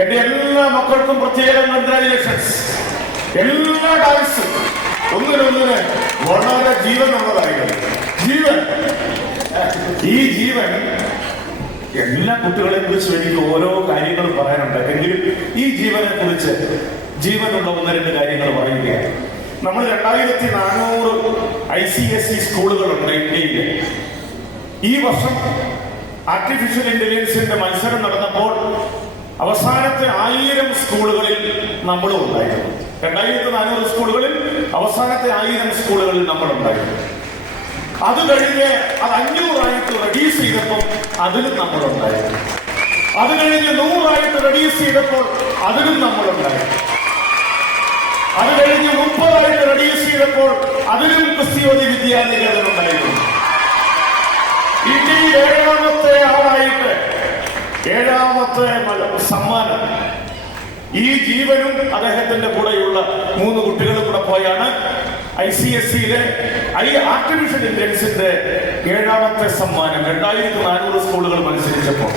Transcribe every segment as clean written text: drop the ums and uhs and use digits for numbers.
എന്റെ എല്ലാ മക്കൾക്കും പ്രത്യേകം കൺഗ്രാജുലേഷൻസ്. എല്ലാ ഡാൻസും ഒന്നിനൊന്നിന് വളരെ ജീവനുള്ളതായിരുന്നു. ജീവൻ, ഈ ജീവൻ എല്ലാ കുട്ടികളെ കുറിച്ചും എനിക്ക് ഓരോ കാര്യങ്ങൾ പറയാനുണ്ട്. എങ്കിലും ഈ ജീവനെ കുറിച്ച് ജീവനുള്ള ഒന്ന് രണ്ട് കാര്യങ്ങൾ പറയുകയാണ്. നമ്മൾ 2400 ICSE സ്കൂളുകളുണ്ട് ഇന്ത്യയിൽ. ഈ വർഷം ആർട്ടിഫിഷ്യൽ ഇന്റലിജൻസിന്റെ മത്സരം നടന്നപ്പോൾ അവസാനത്തെ 1000 സ്കൂളുകളിൽ നമ്മളും ഉണ്ടായിരുന്നു. 2400 സ്കൂളുകളിൽ അവസാനത്തെ 1000 സ്കൂളുകളിൽ നമ്മളുണ്ടായിരുന്നു. അത് കഴിഞ്ഞ് അത് 500 റെഡ്യൂസ് ചെയ്തപ്പോൾ അതിലും നമ്മളുണ്ടായിരുന്നു. അത് കഴിഞ്ഞ് 100 റെഡ്യൂസ് ചെയ്തപ്പോൾ അതിലും നമ്മളുണ്ടായിരുന്നു. അത് കഴിഞ്ഞ് 30 റെഡ്യൂസ് ചെയ്തപ്പോൾ അതിലും ക്രിസ്ത്യോനി വിദ്യാർത്ഥികളുണ്ടായിരുന്നു. ഇന്ത്യയിൽ 7ാമത്തെ ആളായിട്ട് 7ാമത്തെ സമ്മാനം ഈ ജീവനും അദ്ദേഹത്തിന്റെ കൂടെയുള്ള 3 കുട്ടികളും കൂടെ പോയാണ് ICSEയിലെ ആർട്ടിഫിഷ്യൽ ഇന്റലിജൻസിന്റെ 7ാമത്തെ സമ്മാനം 2400 സ്കൂളുകൾ മത്സരിച്ചപ്പോൾ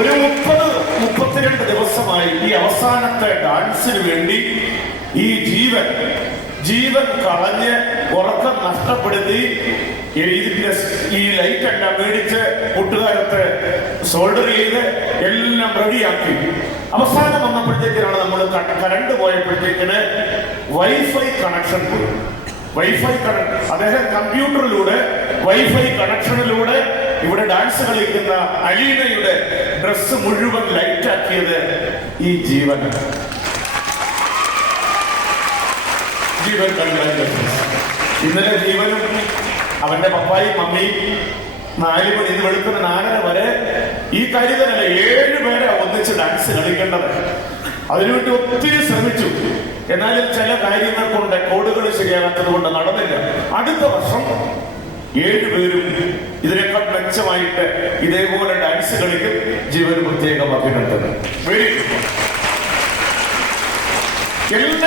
ഒരു 30-32 ദിവസമായി ഈ അവസാനത്തെ ഡാൻസിന് വേണ്ടി ഈ ജീവൻ കളഞ്ഞ് ഉറക്കം നഷ്ടപ്പെടുത്തി ഈ ലൈറ്റ് എല്ലാം മേടിച്ച് കൂട്ടുകാരത്തെ സോൾഡർ ചെയ്ത് എല്ലാം റെഡിയാക്കി. അവസാനം വന്നപ്പോഴത്തേക്കാണ് നമ്മൾ കറണ്ട് പോയപ്പോഴത്തേക്കിന് വൈഫൈ കണക്ഷൻ പോയി. അദ്ദേഹം കമ്പ്യൂട്ടറിലൂടെ വൈഫൈ കണക്ഷനിലൂടെ ഇവിടെ ഡാൻസ് കളിക്കുന്ന അലീനയുടെ ഡ്രസ് മുഴുവൻ ലൈറ്റാക്കിയത് ഈ ജീവൻ. ഇന്നലെ ജീവനും അവന്റെ പപ്പായും മമ്മിയും 4 മണി ഇന്ന് വെളുക്കുന്ന 4:30 വരെ ഈ കാര്യത്തിനല്ല 7 പേരെ ഒന്നിച്ച് ഡാൻസ് കളിക്കേണ്ടത്. അതിനുവേണ്ടി ഒത്തിരി ശ്രമിച്ചു. എന്നാലും ചില കാര്യങ്ങൾ കൊണ്ട് കോഡുകൾ ശരിയാകാത്തത് കൊണ്ട് നടന്നില്ല. അടുത്ത വർഷം 7 പേരും ഇതിനേക്കാൾ മെച്ചമായിട്ട് ഇതേപോലെ ഡാൻസ് കളിക്കും. ജീവന് പ്രത്യേകം അഭിനന്ദനം. എല്ലാ